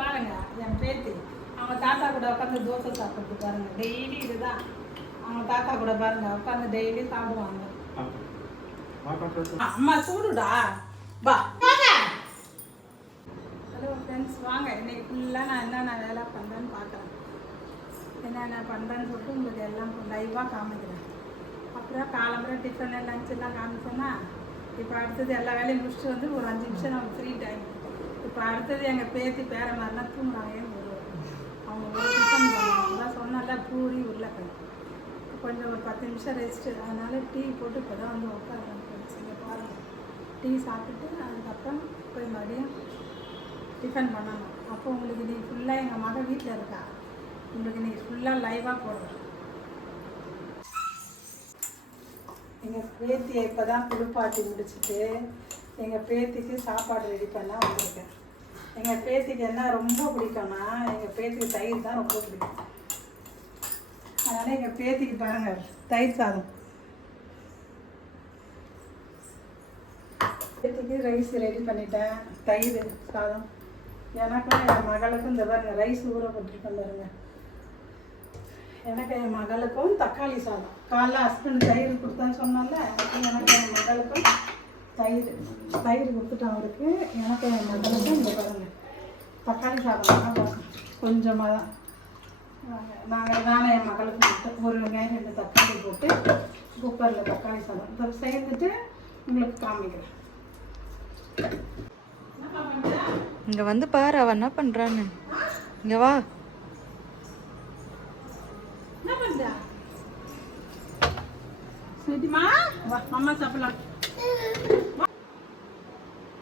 பாருங்க என் பேத்தி அவங்க தாத்தா கூட உட்காந்து தோசை சாப்பிட்டு பாருங்க. டெய்லி இதுதான் அவங்க தாத்தா கூட பாருங்க உட்காந்து டெய்லி சாப்பிடுவாங்க. அம்மா சூடுடா பா. ஹலோ ஃப்ரெண்ட்ஸ், வாங்க இன்னைக்கு ஃபுல்லாக நான் என்னென்ன வேலை பண்ணுறேன்னு பார்க்குறேன். என்னென்ன பண்ணுறேன்னு சொல்லிட்டு உங்களுக்கு எல்லாம் லைவாக காமிக்கிறேன். அப்புறம் காலம்புற டிஃபன் லஞ்ச் எல்லாம் காமிச்சோன்னா இப்போ அடுத்தது எல்லா வேலையும் முடிச்சுட்டு வந்து ஒரு 5 நிமிஷம் நம்ம ஃப்ரீ டைம். இப்போ அடுத்தது எங்கள் பேத்தி பேர மாதிரிலாம் தூங்குறாங்க. அவங்க ஒரு டிஃபன் பண்ணுவாங்க. அதான் சொன்னால பூரி உருளைக்கிழங்கு கொஞ்சம் ஒரு 10 நிமிஷம் ரெஸ்ட்டு. அதனால் டீ போட்டு இப்போ தான் வந்து உட்காருறேன். இங்கே பாருங்கள், டீ சாப்பிட்டுட்டு அதுக்கப்புறம் போய் மறுபடியும் டிஃபன் பண்ணணும். அப்போ உங்களுக்கு இன்றைக்கி ஃபுல்லாக எங்கள் மகள் வீட்டில் இருக்கா. உங்களுக்கு இன்றைக்கி ஃபுல்லாக லைவாக போடுறேன். எங்கள் பேத்தியை இப்போ தான் குளிப்பாட்டி முடிச்சுட்டு எங்கள் பேத்திக்கு சாப்பாடு ரெடி பண்ண வந்திருக்கேன். எங்கள் பேத்திக்கு என்ன ரொம்ப பிடிக்கும்னா எங்கள் பேத்திக்கு தயிர் தான் ரொம்ப பிடிக்கும். அதனால் எங்கள் பேத்திக்கு பாருங்கள் தயிர் சாதம். பேத்திக்கு ரைஸ் ரெடி பண்ணிட்டேன், தயிர் சாதம். எனக்கும் என் மகளுக்கும் இந்த பாருங்க ரைஸ் ஊற போட்டிருக்கேன் பாருங்க. எனக்கு என் மகளுக்கும் தக்காளி சாதம். காலைல ஹஸ்பண்ட் தயிர் கொடுத்தான்னு சொன்னால எனக்கு என் மகளுக்கும் தயிர் கொடுத்துட்டேன் அவருக்கு. எனக்கு என் மகளுக்கும் இந்த பாருங்க தக்காளி சாதம் தான் கொஞ்சமாக தான் நானும் என் மகளுக்கு மட்டும் ஒரு வெங்காயம் 2 தக்காளி போட்டு குக்கரில் தக்காளி சாதம் இதை சேர்த்துட்டு உங்களுக்கு காமிக்கிறேன். இங்கே வந்து பாரு அவன் என்ன பண்ணுறான்னு. இங்கே வா. என்ன பண்ணுறா சரிம்மா, வா அம்மா சாப்பிடலாம்.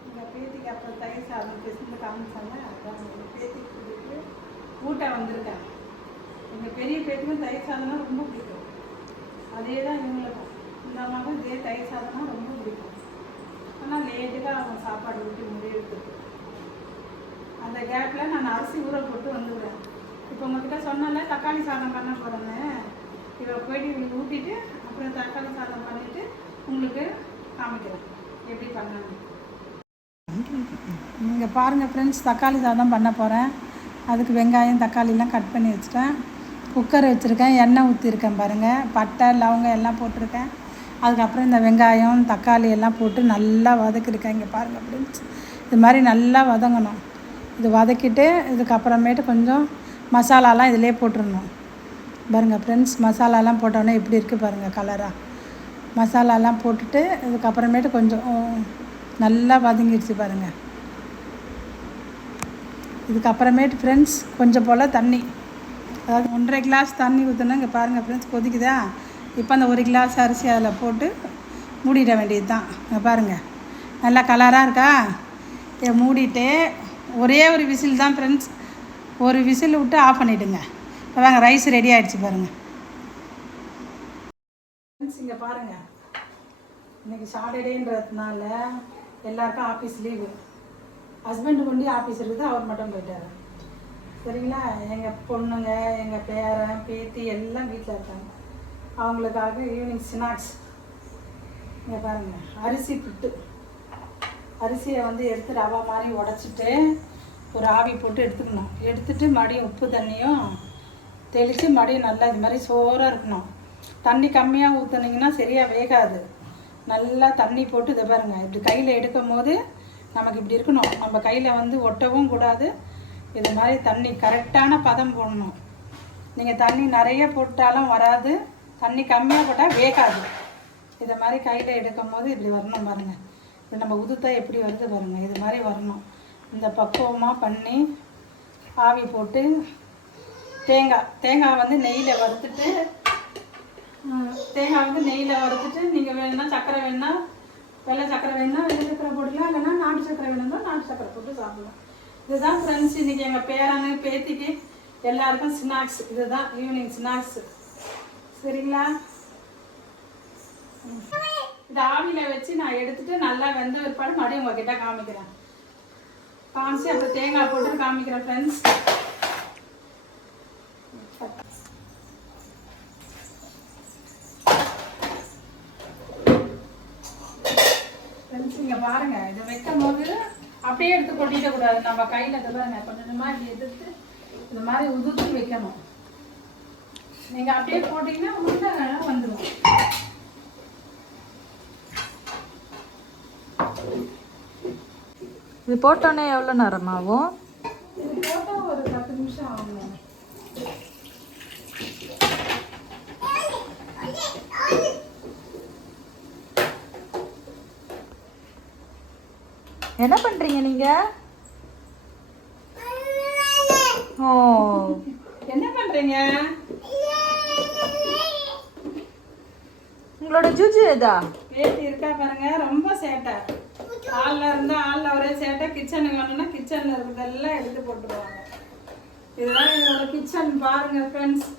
எங்கள் பேத்திக்கு அப்புறம் தயிர் சாதம் பேசிட்டு காமிச்சாங்க. அதான் எங்கள் பேத்திக்கு கூட்டிட்டு ஊட்ட வந்திருக்கேன். எங்கள் பெரிய பேத்திக்கும் தயிர் சாதம்னா ரொம்ப பிடிக்கும். அதே தான் இவங்களுக்கும் இந்த அம்மாவுக்கும் இதே தயிர் சாதம்னா ரொம்ப பிடிக்கும். ஆனால் லேட்டுக்காக அவங்க சாப்பாடு ஊட்டி முடியெடுத்துருக்கு. அந்த கேப்பில் நான் அரிசி ஊற போட்டு வந்துடுவேன். இப்போ உங்ககிட்ட சொன்னால தக்காளி சாதம் பண்ண போகிறேன்னு இதை போயிட்டு இவங்களுக்கு ஊட்டிட்டு அப்புறம் தக்காளி சாதம் பண்ணிவிட்டு உங்களுக்கு காமிக்கிறேன் எப்படி பண்ணாங்க. நீங்கள் பாருங்கள் ஃப்ரெண்ட்ஸ், தக்காளி சாதம் பண்ண போகிறேன். அதுக்கு வெங்காயம் தக்காளிலாம் கட் பண்ணி வச்சுட்டேன். குக்கர் வச்சுருக்கேன், எண்ணெய் ஊற்றிருக்கேன் பாருங்கள். பட்டை லவங்கம் எல்லாம் போட்டிருக்கேன். அதுக்கப்புறம் இந்த வெங்காயம் தக்காளி எல்லாம் போட்டு நல்லா வதக்கிருக்கேன். இங்கே பாருங்கள் ஃப்ரெண்ட்ஸ், இது மாதிரி நல்லா வதங்கணும். இது வதக்கிட்டு இதுக்கப்புறமேட்டு கொஞ்சம் மசாலாலாம் இதிலே போட்டுடணும். பாருங்கள் ஃப்ரெண்ட்ஸ், மசாலாலாம் போட்டோன்னே எப்படி இருக்குது பாருங்கள் கலராக. மசாலாலாம் போட்டுட்டு இதுக்கப்புறமேட்டு கொஞ்சம் நல்லா வதங்கிடுச்சு பாருங்கள். இதுக்கப்புறமேட்டு ஃப்ரெண்ட்ஸ் கொஞ்சம் போல் தண்ணி, அதாவது 1.5 கிளாஸ் தண்ணி ஊற்றணும். இங்கே பாருங்கள் ஃப்ரெண்ட்ஸ் கொதிக்குதா. இப்போ அந்த 1 கிளாஸ் அரிசி அதில் போட்டு மூடிட வேண்டியது தான். இங்கே பாருங்கள் நல்லா கலராக இருக்கா. இதை மூடிட்டு ஒரே ஒரு விசில் தான் ஃப்ரெண்ட்ஸ், ஒரு விசில் விட்டு ஆஃப் பண்ணிவிடுங்க. இப்போ வாங்க ரைஸ் ரெடி ஆகிடுச்சு பாருங்கள் ஃப்ரெண்ட்ஸ். இங்கே பாருங்கள், இன்றைக்கி சாட்டர்டேன்றதுனால எல்லாருக்கும் ஆஃபீஸ் லீவு. ஹஸ்பண்டு கொண்டு ஆஃபீஸ் இருக்குது, அவர் மட்டும் போயிட்டார். சரிங்களா, எங்கள் பொண்ணுங்க எங்கள் பேரன் பேத்தி எல்லாம் வீட்டில் இருக்காங்க. அவங்களுக்காக ஈவினிங் ஸ்நாக்ஸ். இங்கே பாருங்கள் அரிசி புட்டு. அரிசியை வந்து எடுத்து ரவை மாதிரி உடச்சிட்டு ஒரு ஆவி போட்டு எடுத்துக்கணும். எடுத்துகிட்டு மறுபடியும் உப்பு தண்ணியும் தெளித்து மறுபடியும் நல்லா இது மாதிரி சோறாக இருக்கணும். தண்ணி கம்மியாக ஊற்றுனீங்கன்னா சரியாக வேகாது. நல்லா தண்ணி போட்டு இதை பாருங்கள் இப்படி கையில் எடுக்கும் போது நமக்கு இப்படி இருக்கணும். நம்ம கையில் வந்து ஒட்டவும் கூடாது. இது மாதிரி தண்ணி கரெக்டான பதம் போடணும். நீங்கள் தண்ணி நிறைய போட்டாலும் வராது, தண்ணி கம்மியாக போட்டால் வேகாது. இதை மாதிரி கையில் எடுக்கும் போது இப்படி வரணும் பாருங்கள். இப்போ நம்ம உதுத்தா எப்படி வருது பாருங்கள், இது மாதிரி வரணும். இந்த பக்குவமாக பண்ணி ஆவி போட்டு தேங்காய் வந்து நெய்யில் வறுத்துட்டு நீங்கள் வேணும்னா சர்க்கரை வேணுன்னா வெள்ளை சர்க்கரை வேணுன்னா வெள்ளை சர்க்கரை போட்டுக்கலாம், இல்லைன்னா நாட்டு சர்க்கரை வேணும்னா நாட்டு சர்க்கரை போட்டு சாப்பிடலாம். இதுதான் ஃப்ரெண்ட்ஸ் இன்றைக்கி எங்கள் பேரனு பேத்திக்கு எல்லாருக்கும் ஸ்நாக்ஸ். இதுதான் ஈவினிங் ஸ்நாக்ஸு. சரிங்களா, இந்த ஆவியில் வச்சு நான் எடுத்துகிட்டு நல்லா வெந்த பிற்பாடு மறுபடியும் உங்ககிட்ட காமிக்கிறேன். காமிச்சு அப்புறம் தேங்காய் போட்டு காமிக்கிறேன் ஃப்ரெண்ட்ஸ். ஃப்ரெண்ட்ஸ் இங்கே பாருங்கள், இதை வைக்கும் போது அப்படியே எடுத்து கொட்டிடக்கூடாது. நம்ம கையில் பாருங்க கொஞ்சமாக இப்படி எதிர்த்து இந்த மாதிரி உதுத்து வைக்கணும். நீங்கள் அப்படியே போட்டிங்கன்னா உள்ள வந்துடும். இது போட்டோன்னே எவ்வளோ நேரம் ஆகும்? இது போட்டால் ஒரு 10 நிமிஷம் ஆகும். என்ன பண்ணுறீங்க நீங்கள்? ஓ, என்ன பண்ணுறீங்க? உங்களோட ஜூஜு எதா? பேத்தி இருக்கா பாருங்க, ரொம்ப சேட்டை. ஆளில் இருந்தால் ஆளில் ஒரே சேட்டை. கிச்சனுக்கு வரணும்னா கிச்சனில் இருக்கிறதெல்லாம் எடுத்து போட்டுருவாங்க. இதுதான் எங்களோட கிச்சன் பாருங்க ஃப்ரெண்ட்ஸ்.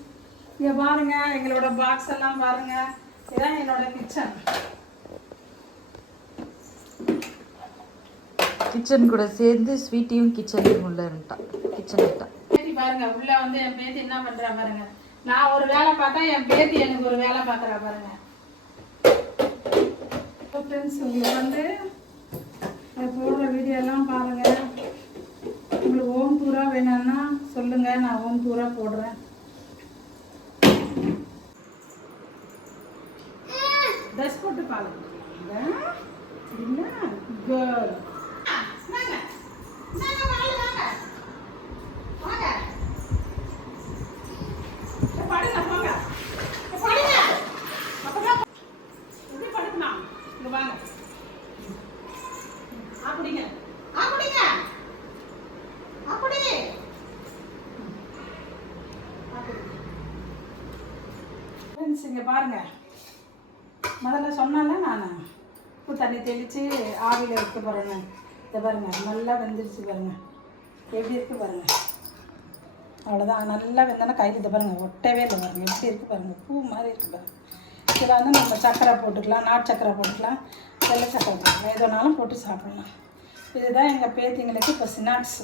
இங்கே பாருங்க எங்களோட பாக்ஸ் எல்லாம் பாருங்க. இதுதான் என்னோட கிச்சன். கிச்சன் கூட சேர்ந்து ஸ்வீட்டியும் கிச்சனுக்கு உள்ள இருந்துட்டான். கிச்சன் விட்டான். பேத்தி பாருங்க, உள்ள வந்து என் பேத்தி என்ன பண்றா பாருங்க. நான் ஒரு வேலை பார்த்தா என் பேத்தி எனக்கு ஒரு வேலை பார்க்குறா பாருங்க. ஃப்ரெண்ட்ஸ், உங்களுக்கு வந்து போடுற வீடியோ எல்லாம் பாருங்க. உங்களுக்கு ஹோம் டூராக வேணும்னா சொல்லுங்க, நான் ஹோம் டூராக போடுறேன். ட்ரெஸ் போட்டு பாருங்க. கேர்ள் இங்கே பாருங்க. முதல்ல சொன்னால நான் உப்பு தண்ணி தெளித்து ஆவியில் வைக்க போகிறேன்னு. இதை பாருங்க, நல்லா வெந்துருச்சு பாருங்க. எப்படி இருக்குது பாருங்க. அவ்வளோதான். நல்லா வெந்தோன்னா கையில் இதை பாருங்க ஒட்டவே இல்லை பாருங்க. எப்படி இருக்குது பாருங்க, பூ மாதிரி இருக்குது பாருங்க. இதில் வந்து நம்ம சர்க்கரை போட்டுக்கலாம், நாட்டு சர்க்கரை போட்டுக்கலாம், வெள்ளை சர்க்கரை போட்டுக்கலாம், எதுனாலும் போட்டு சாப்பிடலாம். இதுதான் எங்கள் பேத்திங்களுக்கு இப்போ ஸ்நாக்ஸ்.